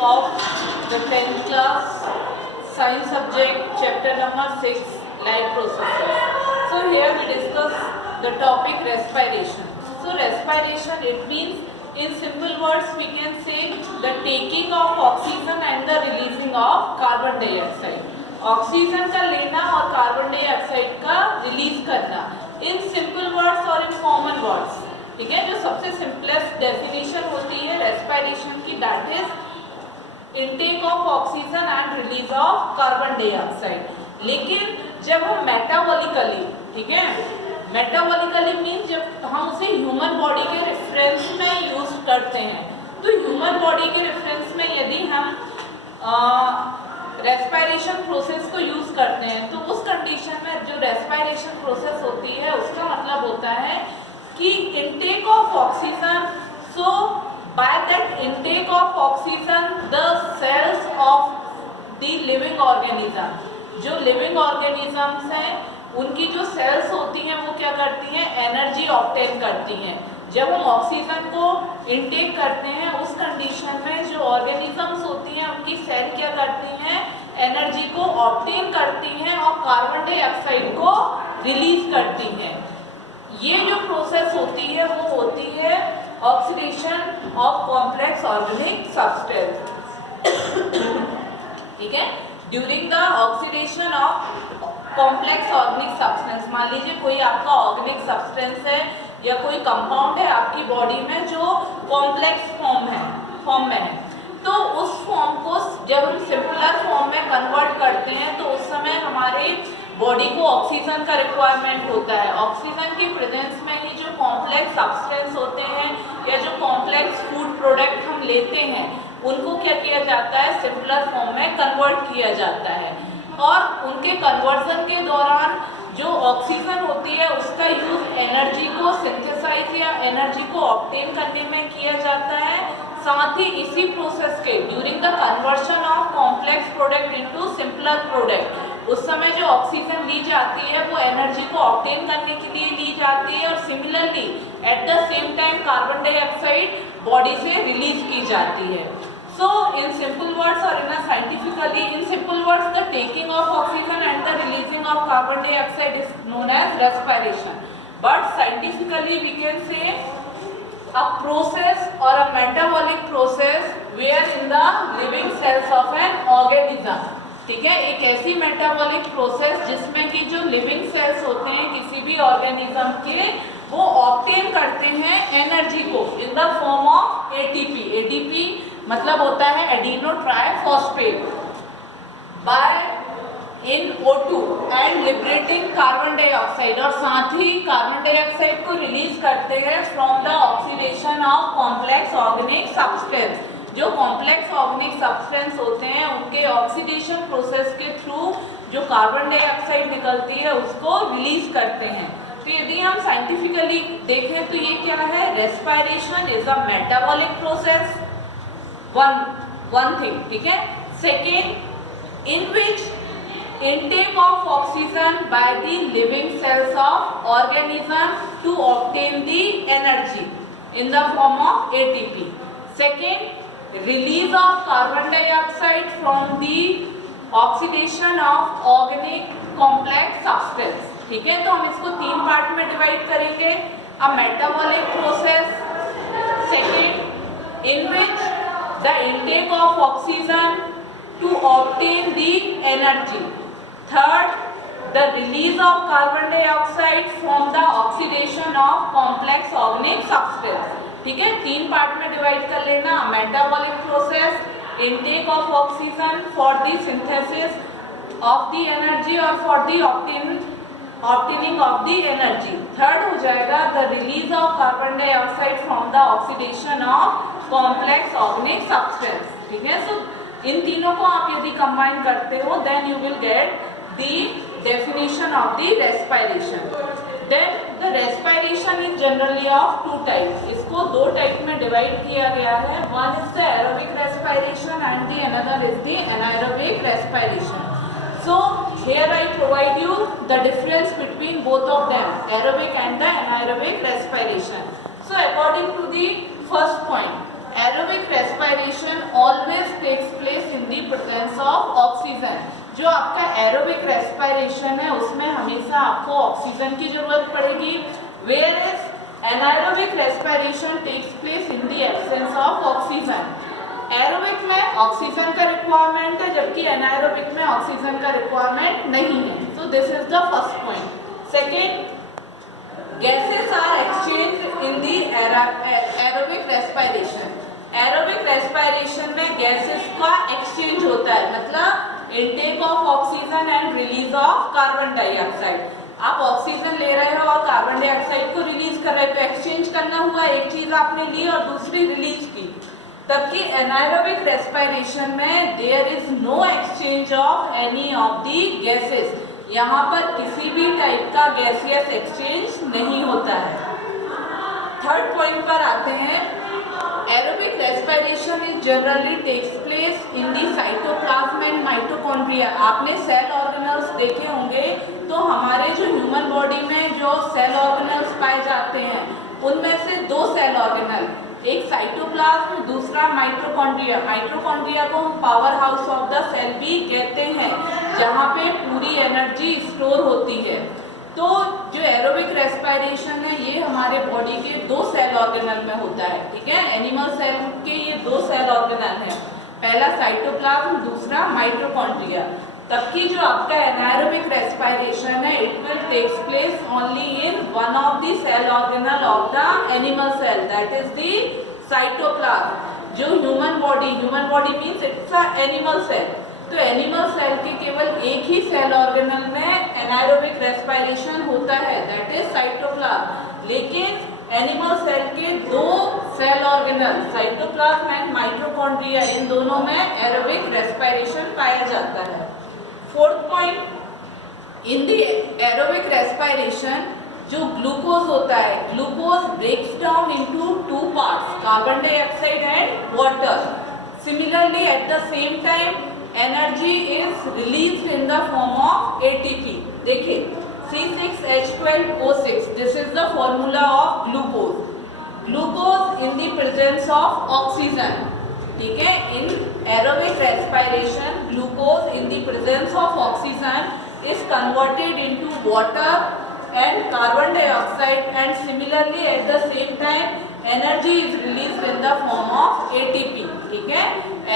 of the 10th class science subject, chapter number 6, life processes. So here we discuss the topic respiration. So respiration, it means in simple words we can say the taking of oxygen and the releasing of carbon dioxide. Oxygen का लेना और carbon dioxide का release करना, in simple words और in common words, ठीक है। जो सबसे सिंपलेस्ट डेफिनेशन होती है रेस्पिरेशन की, that is intake of oxygen and release of carbon dioxide. लेकिन जब हम मेटाबॉलिकली, ठीक है, मेटाबॉलिकली मीन जब हम उसे ह्यूमन बॉडी के रेफरेंस में यूज करते हैं, तो ह्यूमन बॉडी के रेफरेंस में यदि हम रेस्पिरेशन प्रोसेस को यूज करते हैं, तो उस कंडीशन में जो रेस्पिरेशन प्रोसेस होती है उसका मतलब होता है कि intake of oxygen, so by that intake of oxygen the cells of the living organism, जो लिविंग ऑर्गेनिजम्स हैं उनकी जो सेल्स होती हैं वो क्या करती हैं, एनर्जी ऑब्टेन करती हैं। जब हम ऑक्सीजन को इनटेक करते हैं उस कंडीशन में जो ऑर्गेनिजम्स होती हैं उनकी सेल क्या करती हैं, एनर्जी को ऑब्टेन करती हैं और कार्बन डाइऑक्साइड को रिलीज करती हैं। ये जो प्रोसेस होती है वो होती है oxidation of complex organic substance, ठीक है। During the oxidation of complex organic substance, मान लीजिए कोई आपका ऑर्गेनिक सब्सटेंस है या कोई कंपाउंड है आपकी बॉडी में जो कॉम्प्लेक्स फॉर्म में है, तो उस फॉर्म को जब हम सिंपलर फॉर्म में कन्वर्ट करते हैं तो उस समय हमारे बॉडी को ऑक्सीजन का रिक्वायरमेंट होता है। ऑक्सीजन के प्रेजेंस में ही जो कॉम्प्लेक्स सब्सटेंस होते हैं या जो कॉम्प्लेक्स फूड प्रोडक्ट हम लेते हैं उनको क्या किया जाता है, सिंपलर फॉर्म में कन्वर्ट किया जाता है। और उनके कन्वर्जन के दौरान जो ऑक्सीजन होती है उसका यूज एनर्जी को सिंथेसाइज या एनर्जी को ऑब्टेन करने में किया जाता है। साथ ही इसी प्रोसेस के during the conversion of complex product into simpler product, उस समय जो ऑक्सीजन ली जाती है वो एनर्जी को ऑब्टेन करने के लिए ली जाती है और similarly at the same time carbon dioxide body से रिलीज की जाती है। So in simple words or in a scientifically, in simple words, the taking of oxygen and the releasing of carbon dioxide is known as respiration. But scientifically we can say a process or a metabolic process where in the living cells of an organism, ठीक है, एक ऐसी metabolic process जिसमें कि जो living cells होते हैं किसी भी ऑर्गेनिज्म के, वो ऑब्टेन करते हैं एनर्जी को in the form of ATP. ATP मतलब होता है adeno triphosphate, by in O2 and liberating carbon dioxide, और साथ ही कार्बन डाइऑक्साइड को रिलीज करते हैं from the oxidation of complex organic substance. जो कॉम्प्लेक्स ऑर्गेनिक सब्सटेंस होते हैं उनके ऑक्सीडेशन प्रोसेस के थ्रू जो कार्बन डाइऑक्साइड निकलती है उसको रिलीज करते हैं। तो यदि हम साइंटिफिकली देखें तो ये क्या है, respiration is a metabolic process, one thing, ठीक है। Second, in which intake of oxygen by the living cells of organism to obtain the energy in the form of ATP. Second, release of carbon dioxide from the oxidation of organic complex substance, ठीक है। तो हम इसको तीन part में divide करेंगे। A metabolic process, second in which the intake of oxygen to obtain the energy, third the release of carbon dioxide from the oxidation of complex organic substance, ठीक है। तीन पार्ट में डिवाइड कर लेना। Metabolic process, intake of oxygen for the synthesis of the energy और for the obtaining of the energy. Third हो जाएगा the release of carbon dioxide from the oxidation of complex organic substance, ठीक है। सो इन तीनों को आप यदि कंबाइन करते हो then you will get the definition of the respiration. Then the respiration is generally of two types, इसको दो टाइप में डिवाइड किया गया है। One is the aerobic respiration and the another is the anaerobic respiration. So here I provide you the difference between both of them, aerobic and the anaerobic respiration. So according to the first point, aerobic respiration always takes oxygen, जो आपका aerobic respiration है उसमें हमेशा आपको oxygen की जरूरत पड़ेगी, where is anaerobic respiration takes place in the absence of oxygen. Aerobic में ऑक्सीजन का रिक्वायरमेंट है जबकि एनाएरोबिक में ऑक्सीजन का रिक्वायरमेंट नहीं है। So this is the first point. Second, gases are exchange in the aerobic respiration. Aerobic respiration में gases का एक्सचेंज होता है, मतलब intake of oxygen and release of carbon dioxide. आप ऑक्सीजन ले रहे हो और कार्बन डाइऑक्साइड को रिलीज कर रहे हो, तो एक्सचेंज करना हुआ, एक चीज आपने ली और दूसरी रिलीज की। तबकि एनाएरोबिक रेस्पिरेशन में there is no exchange of any of the gases, यहाँ पर किसी भी टाइप का गैसियस एक्सचेंज नहीं होता है। थर्ड पॉइंट पर आते हैं, aerobic respiration is generally takes place in the cytoplasm and mitochondria. आपने सेल ऑर्गेनल्स देखे होंगे, तो हमारे जो ह्यूमन बॉडी में जो सेल ऑर्गेनल्स पाए जाते हैं उनमें से दो सेल ऑर्गेनल, एक साइटोप्लाज्म, दूसरा माइटोकॉन्ड्रिया। माइटोकॉन्ड्रिया को हम power house of the cell भी कहते हैं, जहाँ पे पूरी एनर्जी स्टोर होती है। तो जो एरोबिक रेस्पिरेशन है ये हमारे बॉडी के दो सेल ऑर्गेनल में होता है, ठीक है। एनिमल सेल के ये दो सेल ऑर्गेनल हैं, पहला साइटोप्लाज्म, दूसरा माइटोकॉन्ड्रिया। तबकि जो आपका एनाएरोबिक रेस्पिरेशन है it will takes place only in one of the cell organelle of the animal cell, that is the cytoplasm. जो human body means it's a animal cell, तो animal cell के केवल एक ही cell organelle में एनाएरोबिक respiration होता है, that is cytoplasm. लेकिन animal cell के दो cell organelle cytoplasm and mitochondria, इन दोनों में एरोबिक रेस्पिरेशन पाया जाता है। Fourth point, in the aerobic respiration जो ग्लूकोज होता है, glucose breaks down into two parts, carbon dioxide and water. Similarly at the same time energy is released in the form of ATP. देखिए C6H12O6, this is the formula of glucose. Glucose in the presence of oxygen, ठीक है। In aerobic respiration glucose in the presence of oxygen is converted into water and carbon dioxide, and similarly at the same time energy is released in the form of ATP, ठीक है।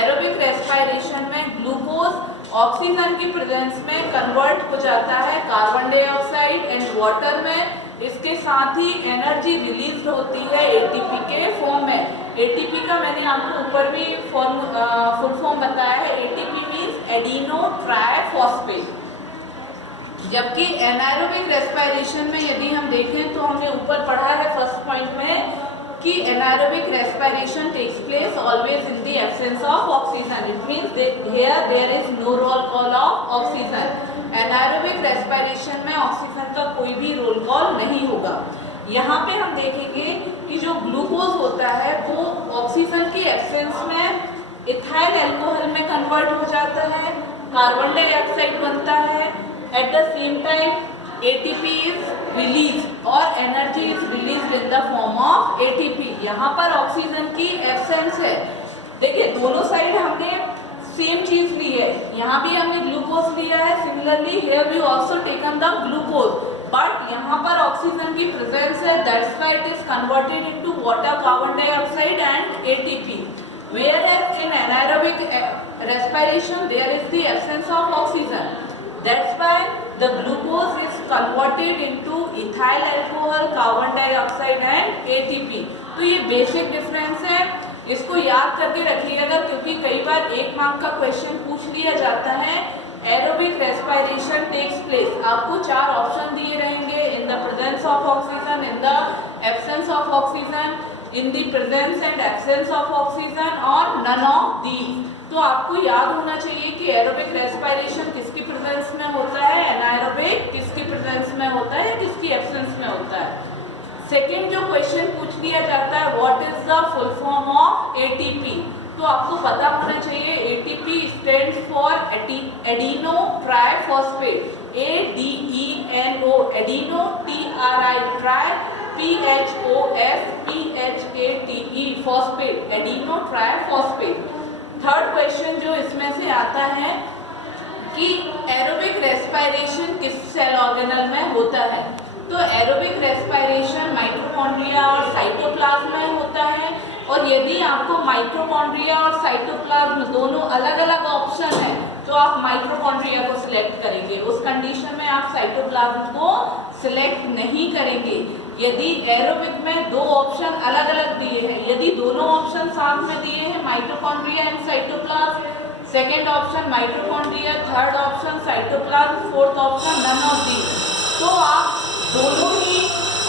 Aerobic respiration में glucose oxygen की presence में convert हो जाता है carbon dioxide and water में, इसके साथ ही एनर्जी रिलीज होती है एटीपी के फॉर्म में। एटीपी का मैंने आपको ऊपर भी फुल फॉर्म बताया है, एटीपी मीन्स एडिनो ट्राइफॉस्फेट। जबकि एनाएरोबिक रेस्पिरेशन में यदि हम देखें तो हमने ऊपर पढ़ा है फर्स्ट पॉइंट में कि anaerobic respiration takes place always in the absence of oxygen, it means here there is no role call of oxygen. Anaerobic respiration में ऑक्सीजन का कोई भी रोल कॉल नहीं होगा। यहाँ पे हम देखेंगे कि जो ग्लूकोज होता है वो ऑक्सीजन की एब्सेंस में इथाइल अल्कोहल में कन्वर्ट हो जाता है, कार्बन डाइऑक्साइड बनता है, eight the same time ATP is released और energy is released in the form of ATP। यहाँ पर ऑक्सीजन की एब्सेंस है। देखिए दोनों साइड हमने सेम चीज ली है, यहाँ भी हमने ग्लूकोज लिया है, similarly here we also taken the glucose, but यहाँ पर ऑक्सीजन की प्रेजेंस है, that's why it is converted into water, carbon dioxide and ATP। Whereas in anaerobic respiration there is the absence of oxygen, that's why the glucose is converted into ethyl alcohol, carbon dioxide and ATP। तो ये basic difference है, इसको याद करके रखिएगा क्योंकि कई बार एक मार्क का क्वेश्चन पूछ लिया जाता है। एरोबिक रेस्पिरेशन टेक्स प्लेस, आपको चार ऑप्शन दिए रहेंगे, इन the presence of oxygen, in the absence of oxygen, in the presence and absence of oxygen और नन ऑफ दीज। तो आपको याद होना चाहिए कि एरोबिक रेस्पिरेशन किसकी प्रेजेंस में होता है, एनाएरोबिक किसकी प्रेजेंस में होता है, किसकी एब्सेंस में होता है। सेकेंड जो क्वेश्चन पूछ लिया जाता है what is the full form of ATP, तो आपको पता होना चाहिए ATP stands for adeno triphosphate, ADENO, adeno, TRI try, PHOSPHATE phosphate, adeno triphosphate. Third question जो इसमें से आता है कि एरोबिक रेस्पिरेशन किस सेल ऑर्गेनल में होता है। तो एरोबिक रेस्पिरेशन माइटोकॉन्ड्रिया और साइटोप्लाज्म में होता है, और यदि आपको माइटोकॉन्ड्रिया और साइटोप्लाज्म दोनों अलग अलग ऑप्शन है तो आप माइटोकॉन्ड्रिया को सिलेक्ट करेंगे। उस कंडीशन में आप साइटोप्लाज्म को सिलेक्ट नहीं करेंगे। यदि एरोबिक में दो ऑप्शन अलग अलग दिए हैं, यदि दोनों ऑप्शन साथ में दिए हैं mitochondria and cytoplasm, second option mitochondria, third option cytoplasm, fourth option none of these, तो आप दोनों ही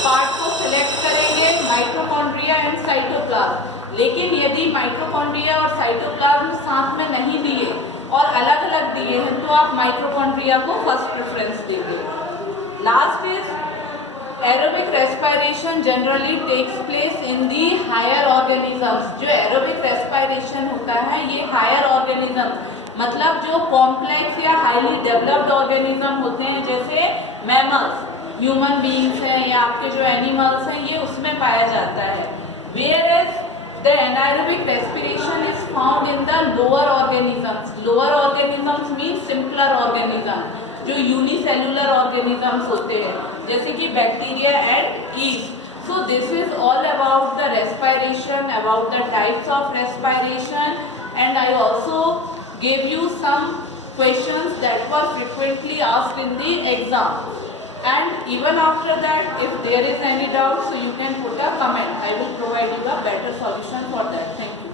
पार्ट को सिलेक्ट करेंगे माइटोकॉन्ड्रिया एंड साइटोप्लाज्म। लेकिन यदि माइटोकॉन्ड्रिया और साइटोप्लाज्म साथ में नहीं दिए और अलग अलग दिए हैं तो आप माइटोकॉन्ड्रिया को फर्स्ट प्रेफरेंस देंगे। Last is aerobic respiration generally takes place in the higher organisms. जो एरोबिक रेस्पिरेशन होता है ये हायर ऑर्गेनिज्म, मतलब जो कॉम्प्लेक्स या हाईली डेवलप्ड ऑर्गेनिज्म होते हैं, जैसे मैमल्स, ह्यूमन बीइंग्स हैं या आपके जो एनिमल्स हैं, ये उसमें पाया जाता है। Whereas the anaerobic respiration is found in the lower organisms. Lower organisms mean simpler organism, जो यूनिसेलुलर ऑर्गेनिजम्स होते हैं, जैसे कि bacteria and yeast. So this is all about the respiration, about the types of respiration, and I also gave you some questions that were frequently asked in the exam, and even after that if there is any doubt, so you can put a comment. I will provide you a better solution for that. Thank you.